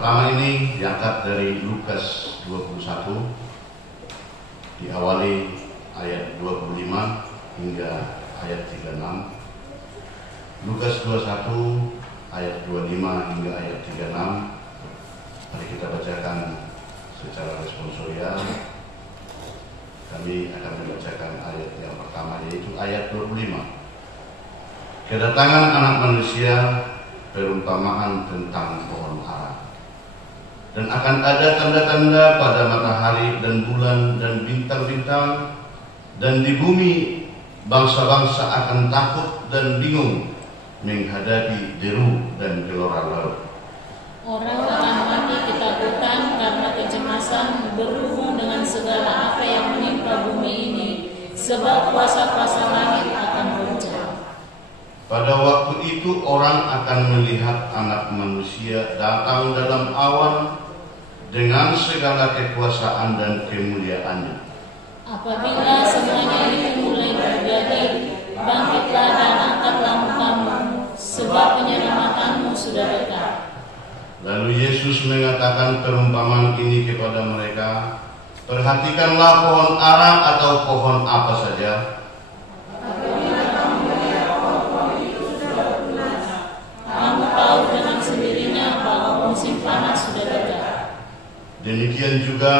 pertama ini diangkat dari Lukas 21, diawali ayat 25 hingga ayat 36. Lukas 21 ayat 25 hingga ayat 36. Mari kita bacakan secara responsorial. Kami akan membacakan ayat yang pertama, yaitu ayat 25. Kedatangan anak manusia, perumpamaan tentang pohon ara. Dan akan ada tanda-tanda pada matahari dan bulan dan bintang-bintang, dan di bumi bangsa-bangsa akan takut dan bingung menghadapi deru dan gelora laut. Orang akan mati ketakutan karena kecemasan berhubung dengan segala apa yang menimpa bumi ini, sebab kuasa-kuasa langit akan goncang. Pada waktu itu orang akan melihat anak manusia datang dalam awan dengan segala kekuasaan dan kemuliaannya. Apabila semuanya itu mulai terjadi, bangkitlah dan angkatlah mukamu, sebab penyelamatanmu sudah dekat. Lalu Yesus mengatakan perumpamaan ini kepada mereka, perhatikanlah pohon ara atau pohon apa saja. Kamu tahu dengan sendirinya bahwa musim panas sudah dekat. Demikian juga,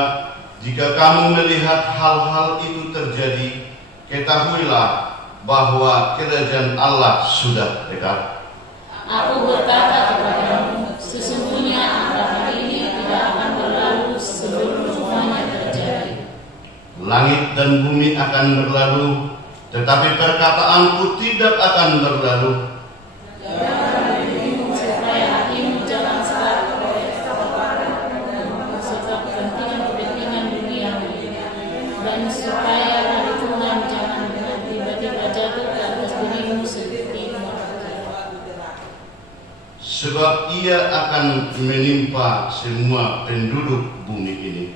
jika kamu melihat hal-hal itu terjadi, ketahuilah bahwa kerajaan Allah sudah dekat. Aku berkata kepadamu, sesungguhnya angka ini tidak akan berlalu sebelum semuanya terjadi. Langit dan bumi akan berlalu, tetapi perkataanku tidak akan berlalu. Supaya hatimu jangan selalu serta kepentingan dunia, dan supaya hari Tuhan jangan tiba-tiba jatuh ke atas dirimu seperti Sebab ia akan menimpa semua penduduk bumi ini.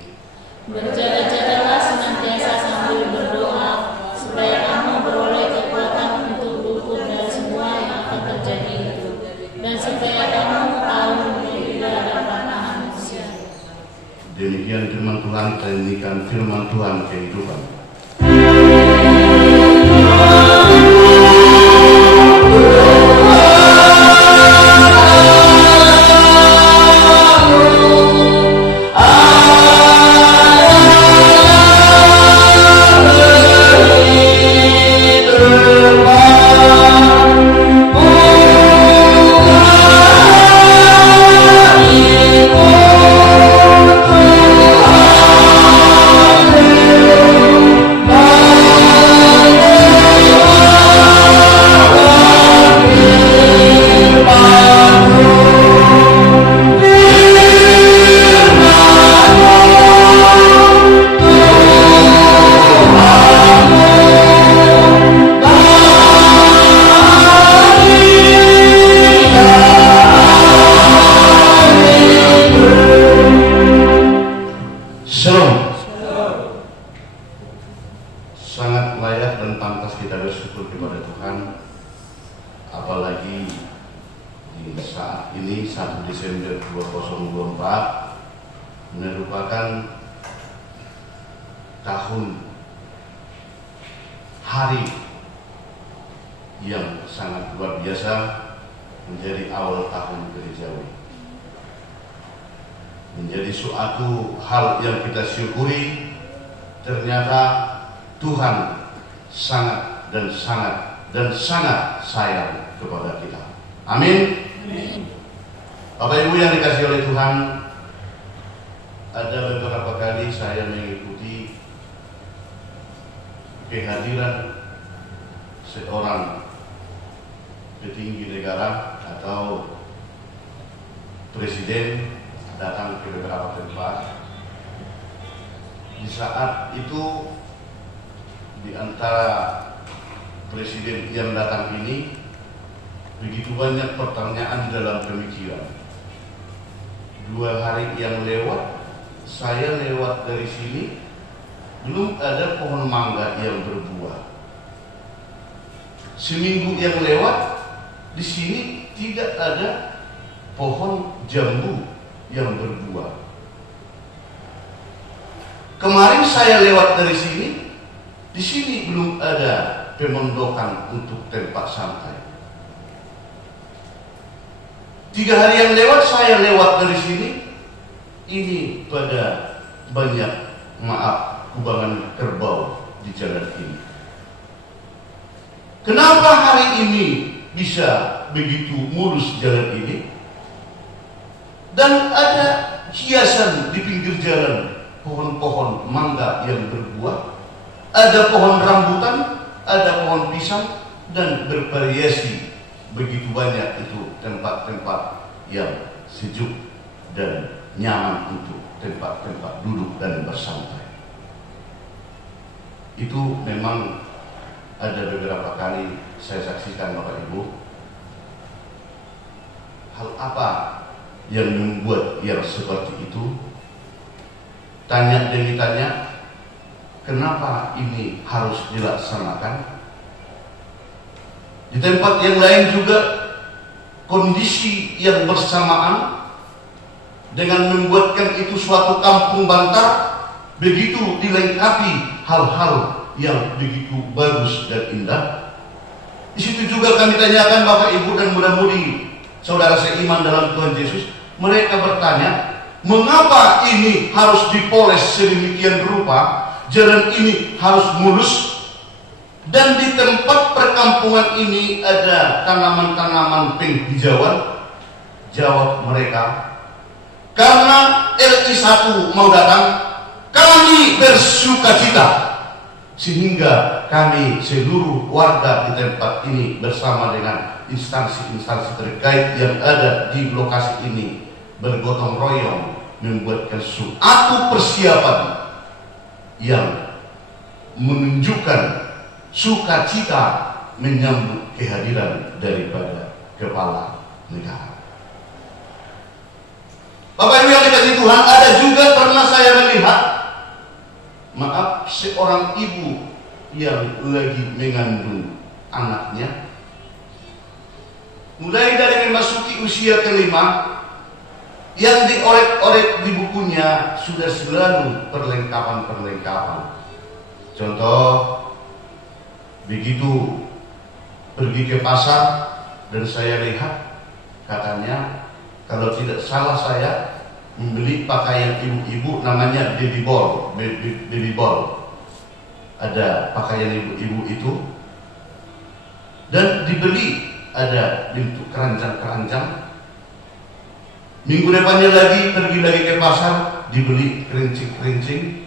Berjaga-jagalah senantiasa sambil berdoa, supaya kamu beroleh kekuatan untuk luput dari semua yang akan terjadi itu, dan supaya kamu tahu bila dapat manusia. Demikian firman Tuhan, kita nyanyikan firman Tuhan kehidupan. Sangat layak dan pantas kita bersyukur kepada Tuhan, apalagi di saat ini 1 Desember 2024 merupakan hari yang sangat luar biasa, menjadi awal tahun gerejawi, menjadi suatu hal yang kita syukuri. Ternyata Tuhan sangat sayang kepada kita. Amin. Bapak Ibu yang dikasihi oleh Tuhan, ada beberapa kali saya mengikuti kehadiran seorang petinggi negara atau presiden datang ke beberapa tempat. Di saat itu, di antara presiden yang datang ini, begitu banyak pertanyaan di dalam pemikiran. 2 hari yang lewat, saya lewat dari sini, belum ada pohon mangga yang berbuah. Seminggu yang lewat, di sini tidak ada pohon jambu yang berbuah. Kemarin saya lewat dari sini, di sini belum ada pemondokan untuk tempat santai. 3 hari yang lewat saya lewat dari sini, ini pada banyak, maaf, kubangan kerbau di jalan ini. Kenapa hari ini bisa begitu mulus jalan ini? Dan ada hiasan di pinggir jalan, pohon-pohon mangga yang berbuah, ada pohon rambutan, ada pohon pisang, dan bervariasi. Begitu banyak itu tempat-tempat yang sejuk dan nyaman untuk tempat-tempat duduk dan bersantai. Itu memang ada beberapa kali saya saksikan, Bapak Ibu. Hal apa yang membuat yang seperti itu? Tanya demi tanya, kenapa ini harus dilaksanakan? Di tempat yang lain juga kondisi yang bersamaan dengan membuatkan itu suatu kampung bantar, begitu dilengkapi hal-hal yang begitu bagus dan indah. Di situ juga kami tanyakan Bapak Ibu dan mudah-mudi saudara seiman dalam Tuhan Yesus, mereka bertanya, mengapa ini harus dipoles sedemikian rupa, jalan ini harus mulus, dan di tempat perkampungan ini ada tanaman-tanaman penghijauan? Jawab mereka, karena LI1 mau datang, kami bersuka cita, sehingga kami seluruh warga di tempat ini bersama dengan instansi-instansi terkait yang ada di lokasi ini bergotong royong membuatkan suatu persiapan yang menunjukkan sukacita menyambut kehadiran daripada kepala negara. Bapak Ibu yang dikasihi Tuhan, ada juga pernah saya melihat, maaf, seorang ibu yang lagi mengandung anaknya, mulai dari memasuki usia kelima, yang diorek-orek di bukunya sudah selalu perlengkapan-perlengkapan. Contoh, begitu pergi ke pasar dan saya lihat, katanya kalau tidak salah saya membeli pakaian ibu-ibu namanya baby ball. Ada pakaian ibu-ibu itu dan dibeli ada bentuk keranjang-keranjang. Minggu depannya lagi pergi lagi ke pasar, dibeli kerincing-kerincing.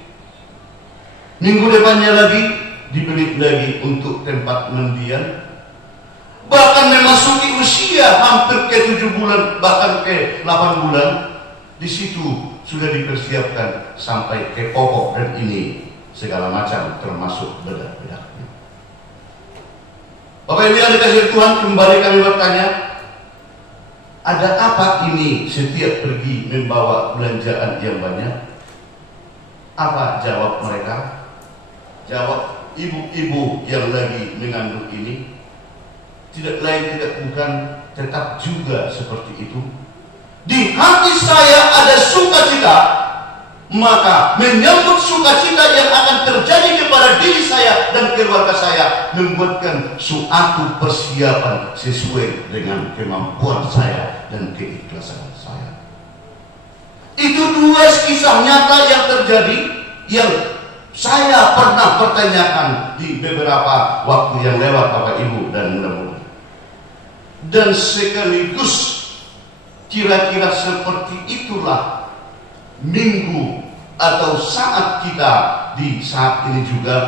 Minggu depannya lagi dibeli lagi untuk tempat mandian. Bahkan memasuki usia hampir ke 7 bulan, bahkan ke 8 bulan, di situ sudah dipersiapkan sampai ke popok dan ini segala macam termasuk bedak-bedaknya. Bapak Ibu yang dikasihi Tuhan, kembali kami bertanya, ada apa ini setiap pergi membawa belanjaan yang banyak? Apa jawab mereka? Jawab ibu-ibu yang lagi mengandung ini, tidak lain tidak bukan tetap juga seperti itu. Di hati saya ada sukacita, maka menyambut sukacita yang akan terjadi kepada diri saya dan keluarga saya, membuatkan suatu persiapan sesuai dengan kemampuan saya dan keikhlasan saya. Itu 2 kisah nyata yang terjadi, yang saya pernah pertanyakan di beberapa waktu yang lewat, Bapak Ibu dan mudah-mudahan. Dan sekaligus kira-kira seperti itulah minggu atau saat kita di saat ini juga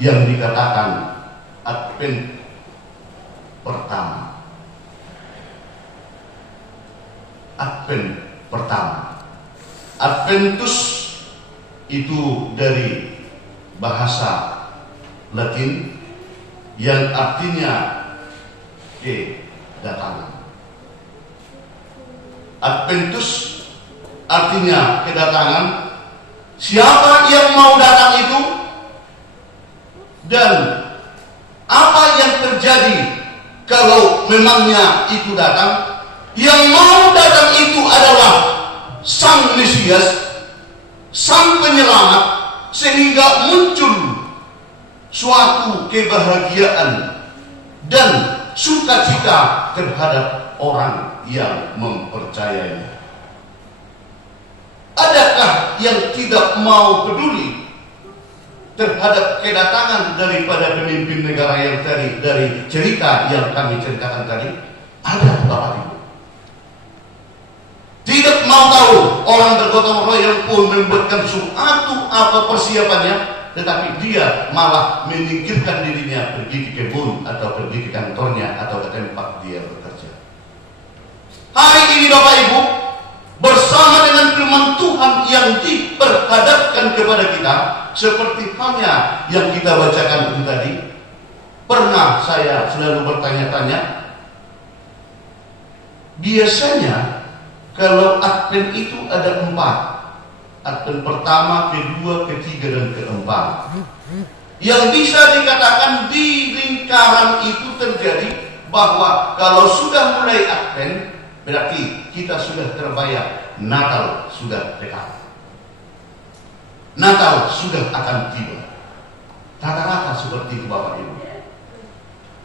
yang dikatakan Advent pertama. Advent pertama. Adventus itu dari bahasa Latin yang artinya kedatangan. Adventus artinya kedatangan. Siapa yang mau datang itu, dan apa yang terjadi kalau memangnya itu datang. Yang mau datang itu adalah Mesias, sang penyelamat, sehingga muncul suatu kebahagiaan dan sukacita terhadap orang yang mempercayainya. Adakah yang tidak mau peduli terhadap kedatangan daripada pemimpin negara yang tadi, dari cerita yang kami ceritakan tadi? Ada, Bapak Ibu. Tidak mau tahu orang bergotong royong pun membuatkan suatu apa persiapannya, tetapi dia malah menyingkirkan dirinya pergi ke kebun atau pergi ke kantornya atau ke tempat dia bekerja. Hari ini Bapak Ibu, bersama dengan firman Tuhan yang diperhadapkan kepada kita, seperti halnya yang kita bacakan itu tadi, pernah saya selalu bertanya-tanya, biasanya kalau Advent itu ada 4. Advent pertama, kedua, ketiga, dan keempat. Yang bisa dikatakan di lingkaran itu terjadi bahwa kalau sudah mulai Advent, berarti kita sudah terbayang Natal sudah dekat. Natal sudah akan tiba. Rata-rata seperti itu Bapak Ibu.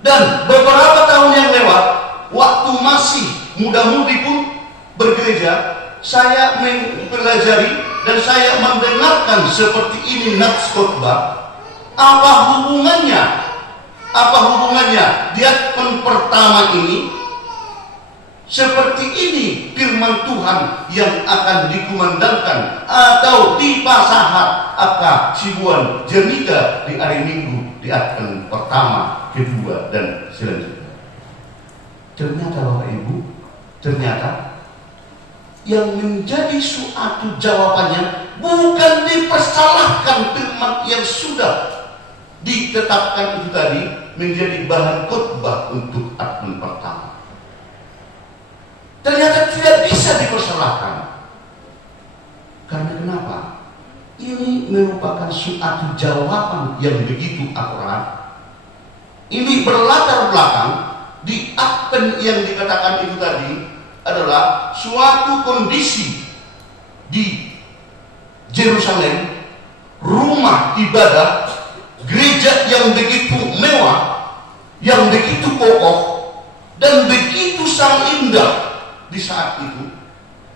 Dan beberapa tahun yang lewat, waktu masih muda-mudi pun bergereja, saya mempelajari dan saya mendengarkan seperti ini nats khotbah. Apa hubungannya di Advent pertama ini? Seperti ini firman Tuhan yang akan dikumandangkan atau dipasahat akan sibuan jenita di hari Minggu di Advent pertama, kedua, dan selanjutnya. Ternyata Bapak Ibu, yang menjadi suatu jawabannya bukan dipersalahkan firman yang sudah ditetapkan itu tadi menjadi bahan khotbah untuk Advent pertama. Ternyata tidak bisa dipersalahkan. Karena kenapa? Ini merupakan suatu jawaban yang begitu akurat. Ini berlatar belakang di Advent yang dikatakan itu tadi adalah suatu kondisi di Yerusalem, rumah ibadah, gereja yang begitu mewah, yang begitu kokoh, dan begitu sangat indah. Di saat itu,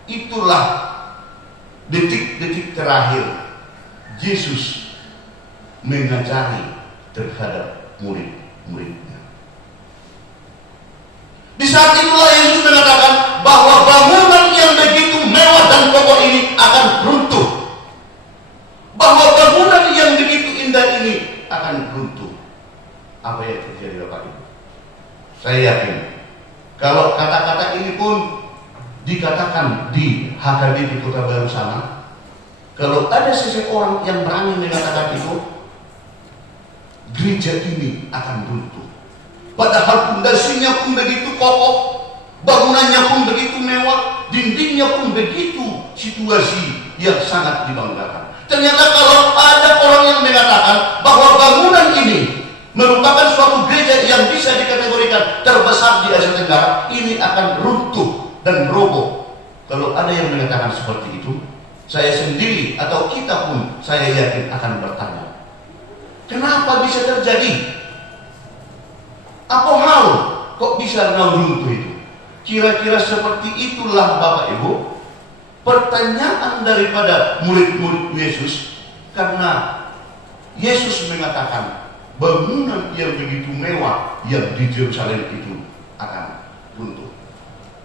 itulah detik-detik terakhir Yesus mengajari terhadap murid-muridnya. Di saat itulah Yesus mengatakan bahwa bangunan yang begitu mewah dan kokoh ini akan runtuh. Bahwa bangunan yang begitu indah ini akan runtuh. Apa yang terjadi Bapak Ibu? Saya yakin kalau kata-kata ini pun dikatakan di HKBP Kota Baru sana, kalau ada seseorang yang berani mengatakan itu, gereja ini akan runtuh. Padahal pondasinya pun begitu kokoh, bangunannya pun begitu mewah, dindingnya pun begitu situasi yang sangat dibanggakan. Ternyata kalau ada orang yang mengatakan bahwa bangunan ini merupakan suatu gereja yang bisa dikategorikan terbesar di Asia Tenggara, ini akan runtuh dan roboh. Kalau ada yang mengatakan seperti itu, saya sendiri atau kita pun saya yakin akan bertanya, kenapa bisa terjadi? Apa hal kok bisa runtuh itu? Kira-kira seperti itulah Bapak Ibu pertanyaan daripada murid-murid Yesus, karena Yesus mengatakan bangunan yang begitu mewah yang di Yerusalem itu akan runtuh.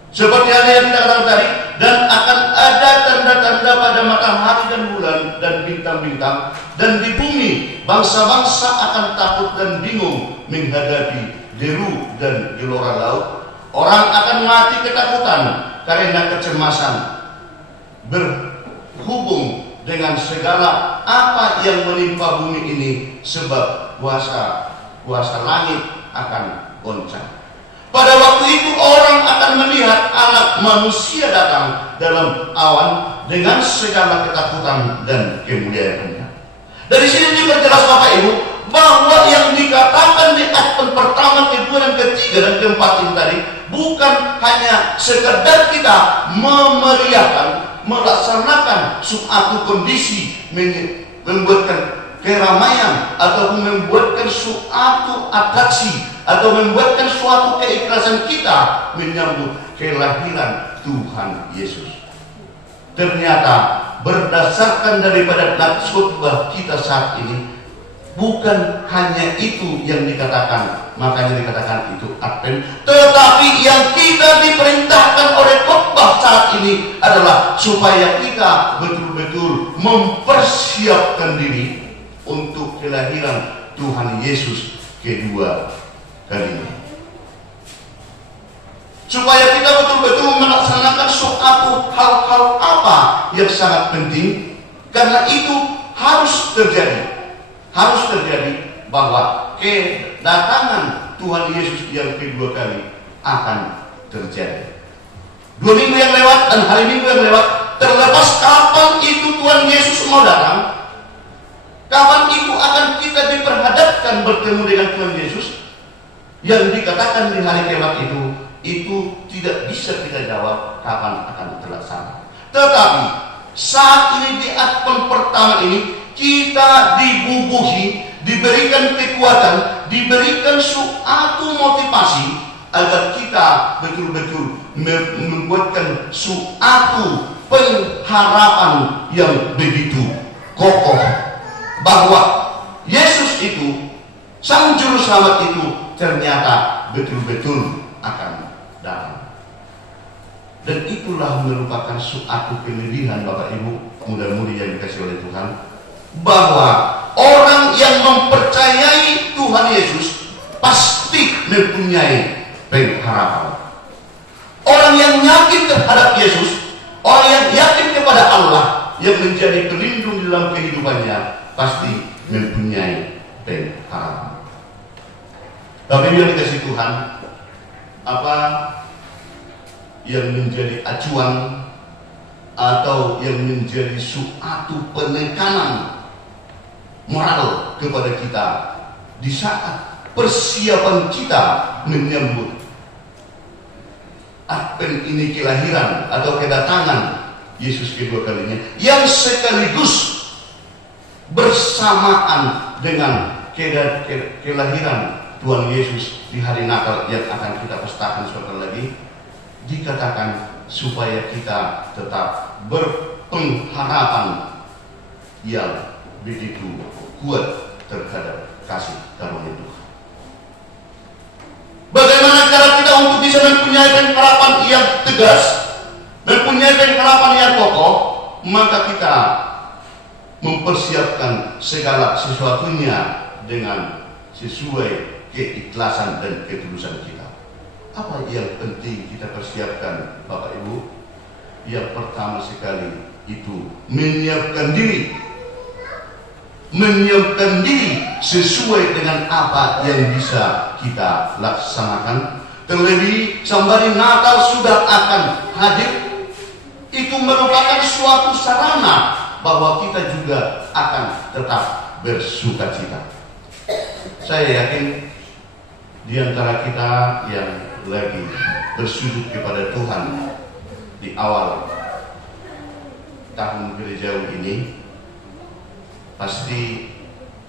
Seperti ada yang kita katakan tadi, dan akan ada tanda-tanda pada matahari dan bulan dan bintang-bintang, dan di bumi bangsa-bangsa akan takut dan bingung menghadapi deru dan gelora laut. Orang akan mati ketakutan karena kecemasan berhubung dengan segala apa yang menimpa bumi ini, sebab kuasa langit akan goncang. Pada waktu itu orang akan melihat Anak Manusia datang dalam awan dengan segala ketakutan dan kemuliaannya. Dari sini juga jelas Bapak Ibu bahwa yang dikatakan di Advent pertama, kedua, dan ketiga, dan keempat ini tadi bukan hanya sekedar kita memeriahkan, melaksanakan suatu kondisi, membuatkan keramaian atau membuatkan suatu atraksi atau membuatkan suatu keikhlasan kita menyambut kelahiran Tuhan Yesus. Ternyata berdasarkan daripada khotbah kita saat ini, bukan hanya itu yang dikatakan, makanya dikatakan itu Advent, tetapi yang kita diperintahkan oleh khotbah saat ini adalah supaya kita betul-betul mempersiapkan diri untuk kelahiran Tuhan Yesus kedua kalinya. Supaya kita betul-betul melaksanakan suatu hal-hal apa yang sangat penting, karena itu harus terjadi. Harus terjadi bahwa kedatangan Tuhan Yesus yang kedua kali akan terjadi. 2 minggu yang lewat dan hari Minggu yang lewat, terlepas kapan itu Tuhan Yesus mau datang, kapan itu akan kita diperhadapkan bertemu dengan Tuhan Yesus, yang dikatakan di hari kiamat itu tidak bisa kita jawab kapan akan terlaksana. Tetapi saat ini di Advent pertama ini, kita dibubuhi, diberikan kekuatan, diberikan suatu motivasi agar kita betul-betul membuatkan suatu pengharapan yang begitu kokoh bahwa Yesus itu, Sang Juru Selamat itu ternyata betul-betul akan datang. Dan itulah merupakan suatu pemilihan Bapak Ibu muda-mudi yang dikasih oleh Tuhan, bahwa orang yang mempercayai Tuhan Yesus pasti mempunyai pengharapan. Orang yang yakin terhadap Yesus, orang yang yakin kepada Allah yang menjadi pelindung dalam kehidupannya, pasti mempunyai pengharapan. Tapi yang dikasih Tuhan, apa yang menjadi acuan atau yang menjadi suatu penekanan moral kepada kita di saat persiapan kita menyambut Advent ini, kelahiran atau kedatangan Yesus kedua kalinya, yang sekaligus bersamaan dengan kelahiran Tuhan Yesus di hari Natal yang akan kita pestakan sebentar lagi, dikatakan supaya kita tetap berpengharapan yang begitu kuat terhadap kasih karunia Tuhan. Bagaimana cara kita untuk bisa mempunyai pengharapan yang tegas, mempunyai pengharapan yang kokoh? Maka kita mempersiapkan segala sesuatunya dengan sesuai keikhlasan dan ketulusan kita. Apa yang penting kita persiapkan Bapak Ibu? Yang pertama sekali itu menyiapkan diri sesuai dengan apa yang bisa kita laksanakan. Terlebih sembari Natal sudah akan hadir, itu merupakan suatu sarana bahwa kita juga akan tetap bersukacita. Saya yakin di antara kita yang lagi bersujud kepada Tuhan di awal tahun gerejawi ini, pasti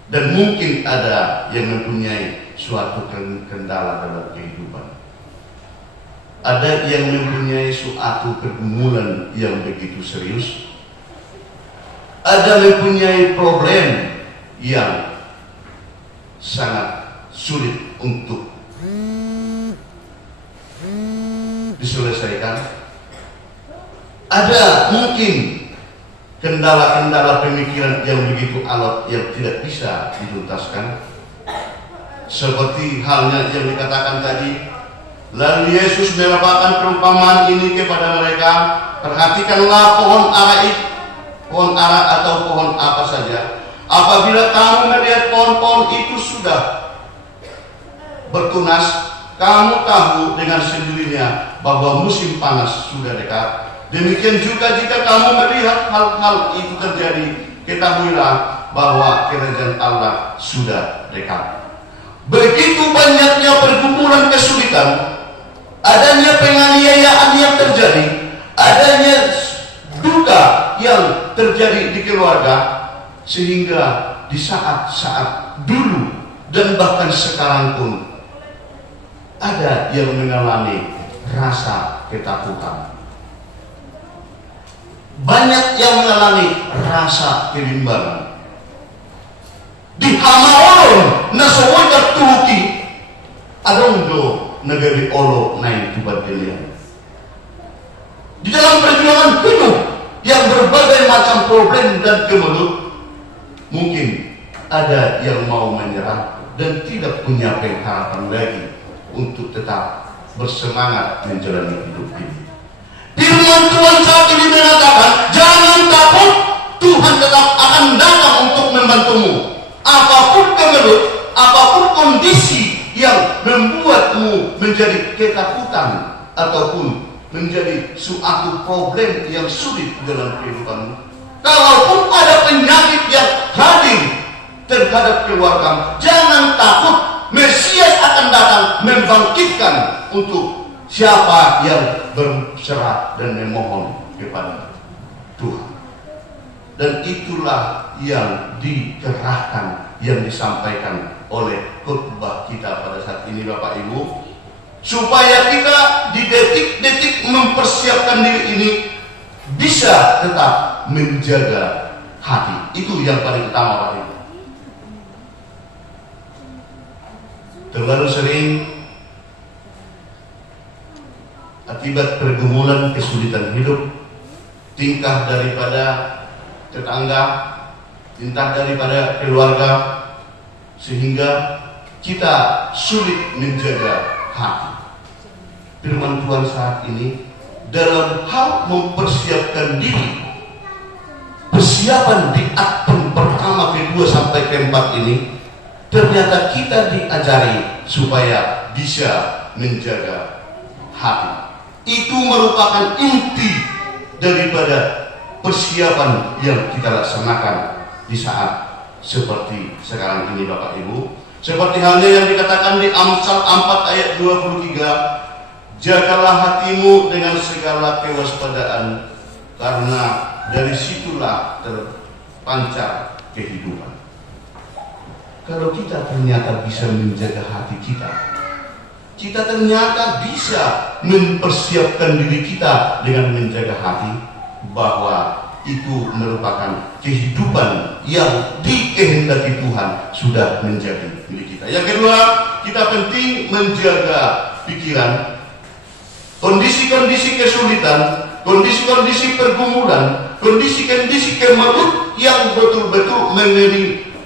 dan mungkin ada yang mempunyai suatu kendala dalam kehidupan. Ada yang mempunyai suatu pergumulan yang begitu serius. Ada mempunyai problem yang sangat sulit untuk diselesaikan. Ada mungkin kendala-kendala pemikiran yang begitu alot yang tidak bisa dituntaskan. Seperti halnya yang dikatakan tadi, lalu Yesus melakukan perumpamaan ini kepada mereka, perhatikanlah pohon ara atau pohon apa saja. Apabila kamu melihat pohon-pohon itu sudah bertunas, kamu tahu dengan sendirinya bahwa musim panas sudah dekat. Demikian juga jika kamu melihat hal-hal itu terjadi, ketahuilah bahwa kerajaan Allah sudah dekat. Begitu banyaknya pergumulan kesulitan, adanya penganiayaan yang terjadi, adanya duka yang terjadi di keluarga, sehingga di saat-saat dulu dan bahkan sekarang pun ada yang mengalami rasa ketakutan. Banyak yang mengalami rasa kebimbangan. Di Hamaon nasowoy Turki adongdo negeri olo naik tubadelian. Di dalam perjuangan hidup yang berbagai macam problem dan kemelut, mungkin ada yang mau menyerah dan tidak punya pengharapan lagi untuk tetap bersemangat menjalani hidup ini. Firman Tuhan saat ini mengatakan, jangan takut, Tuhan tetap akan datang untuk membantumu. Apapun kemelut, apapun kondisi yang membuatmu menjadi ketakutan ataupun menjadi suatu problem yang sulit dalam kehidupanmu. Kalaupun ada penyakit yang hadir terhadap keluarga, jangan takut. Mesias akan datang membangkitkan untuk siapa yang berserah dan memohon kepada Tuhan. Dan itulah yang dikerahkan, yang disampaikan oleh khotbah kita pada saat ini, Bapak Ibu, supaya kita di detik-detik mempersiapkan diri ini bisa tetap menjaga hati. Itu yang paling utama, Bapak Ibu. Terlalu sering akibat pergumulan kesulitan hidup, tingkah daripada tetangga, tingkah daripada keluarga, sehingga kita sulit menjaga hati. Firman Tuhan saat ini dalam hal mempersiapkan diri, persiapan di akten pertama, kedua sampai keempat ini, ternyata kita diajari supaya bisa menjaga hati. Itu merupakan inti daripada persiapan yang kita laksanakan di saat seperti sekarang ini, Bapak Ibu. Seperti halnya yang dikatakan di Amsal 4 ayat 23, jagalah hatimu dengan segala kewaspadaan, karena dari situlah terpancar kehidupan. Kalau kita ternyata bisa menjaga hati kita, kita ternyata bisa mempersiapkan diri kita dengan menjaga hati, bahwa itu merupakan kehidupan yang dikehendaki Tuhan sudah menjadi milik kita. Yang kedua, kita penting menjaga pikiran. Kondisi-kondisi kesulitan, kondisi-kondisi pergumulan, kondisi-kondisi kemelut yang betul-betul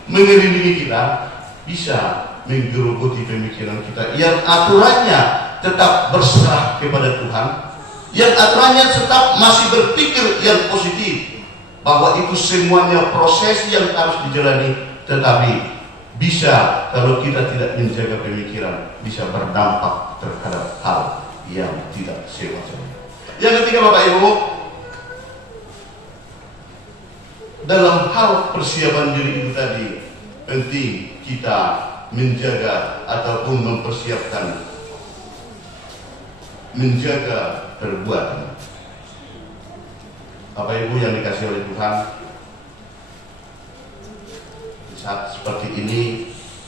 mengelilingi kita bisa menggerogoti pemikiran kita, yang aturannya tetap berserah kepada Tuhan, yang aturannya tetap masih berpikir yang positif, bahwa itu semuanya proses yang harus dijalani, tetapi bisa, kalau kita tidak menjaga pemikiran, bisa berdampak terhadap hal yang tidak sewajarnya. Yang ketiga, Bapak Ibu, dalam hal persiapan diri itu tadi, penting kita menjaga ataupun mempersiapkan, menjaga perbuatan. Bapak Ibu yang dikasihi oleh Tuhan, di saat seperti ini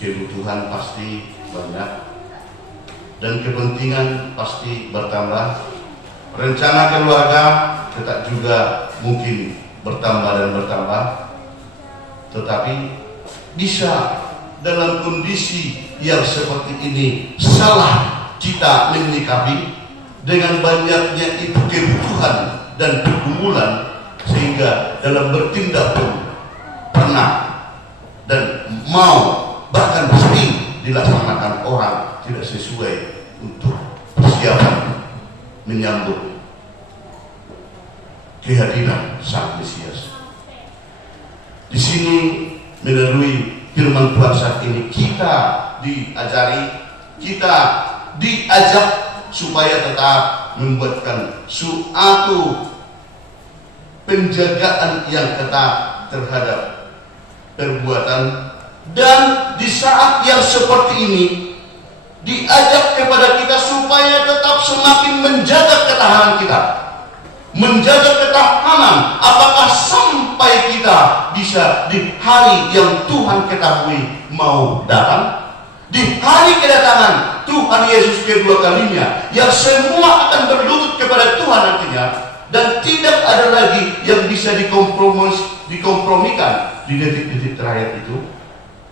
kebutuhan pasti banyak dan kepentingan pasti bertambah. Rencana keluarga tetap juga mungkin bertambah dan bertambah, tetapi bisa dalam kondisi yang seperti ini salah kita menyikapi dengan banyaknya itu kebutuhan dan pergumulan, sehingga dalam bertindak pun pernah dan mau bahkan sering dilaksanakan orang tidak sesuai untuk persiapan menyambut kehadiran Sang Mesias. Di sini melalui firman Tuhan saat ini kita diajari, kita diajak supaya tetap membuatkan suatu penjagaan yang ketat terhadap perbuatan, dan di saat yang seperti ini diajak kepada kita supaya tetap semakin menjaga ketahanan kita, menjaga ketahanan. Apakah sampai kita bisa di hari yang Tuhan ketahui mau datang? Di hari kedatangan Tuhan Yesus kedua kalinya, yang semua akan berlutut kepada Tuhan nantinya, dan tidak ada lagi yang bisa dikompromikan di detik-detik terakhir itu.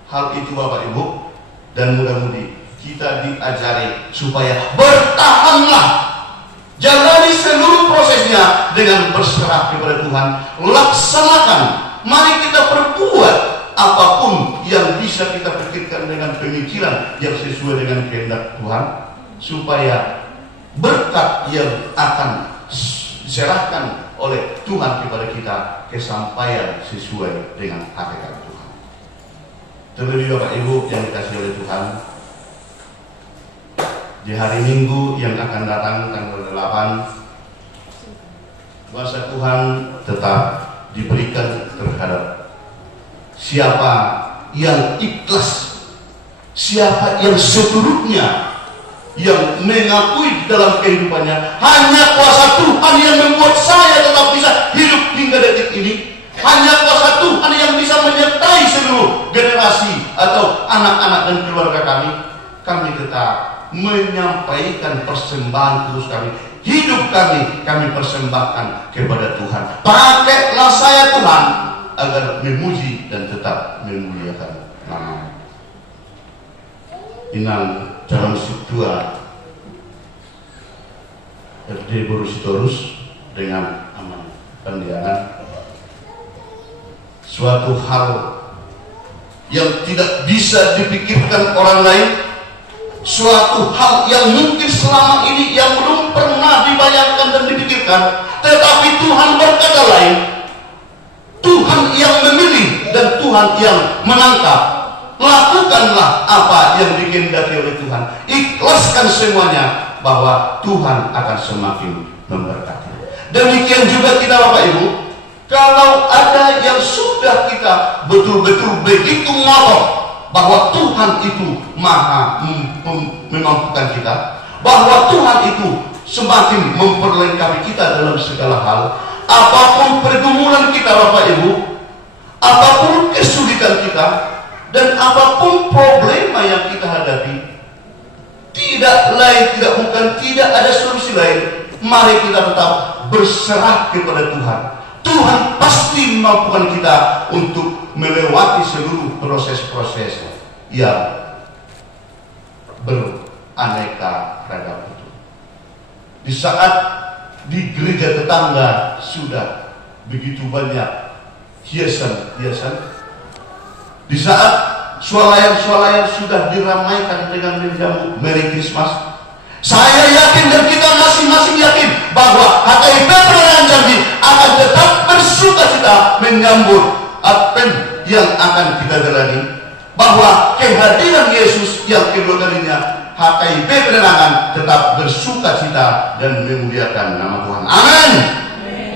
Hal itu Bapak Ibu dan mudah-mudi kita diajari supaya bertahanlah, jalani seluruh prosesnya dengan berserah kepada Tuhan. Laksanakan, mari kita perbuat apapun yang bisa kita pikirkan dengan pemikiran yang sesuai dengan kehendak Tuhan, supaya berkat yang akan diserahkan oleh Tuhan kepada kita kesampaian sesuai dengan hakikat Tuhan. Terlebih Bapak Ibu yang dikasihi oleh Tuhan, di hari Minggu yang akan datang tanggal 8, kuasa Tuhan tetap diberikan terhadap siapa yang ikhlas, siapa yang seturutnya, yang mengakui di dalam kehidupannya, hanya kuasa Tuhan yang membuat saya tetap bisa hidup hingga detik ini. Hanya kuasa Tuhan yang bisa menyertai seluruh generasi atau anak-anak dan keluarga kami. Kami tetap menyampaikan persembahan kudus kami, hidup kami persembahkan kepada Tuhan. Pakailah saya Tuhan agar memuji dan tetap memuliakan nama. Inang dalam Subtua RD Borusitorus dengan aman pendianan, suatu hal yang tidak bisa dipikirkan orang lain, suatu hal yang mungkin selama ini yang belum pernah dibayangkan dan dipikirkan, tetapi Tuhan berkata lain. Tuhan yang memilih dan Tuhan yang menangkap. Lakukanlah apa yang dikehendaki oleh Tuhan, ikhlaskan semuanya, bahwa Tuhan akan semakin memberkati. Demikian juga kita Bapak Ibu, kalau ada yang sudah kita betul-betul begitu ngotot bahwa Tuhan itu maha memampukan kita, bahwa Tuhan itu semakin memperlengkapi kita dalam segala hal, apapun pergumulan kita Bapak Ibu, apapun kesulitan kita, dan apapun problema yang kita hadapi, tidak ada solusi lain. Mari kita tetap berserah kepada Tuhan. Tuhan pasti memampukan kita untuk melewati seluruh proses-proses yang beraneka ragam itu. Di saat di gereja tetangga sudah begitu banyak hiasan-hiasan, di saat swalayan-swalayan sudah diramaikan dengan menjamu Merry Christmas, saya yakin dan kita masing-masing yakin bahwa HKIP Penerangan Jambi akan tetap bersukacita menyambut Advent yang akan kita jalani, bahwa kehadiran Yesus yang kedua kalinya, HKIP Penerangan tetap bersukacita dan memuliakan nama Tuhan. Amin.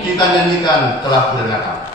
Kita nyanyikan Telah Kudengarkan.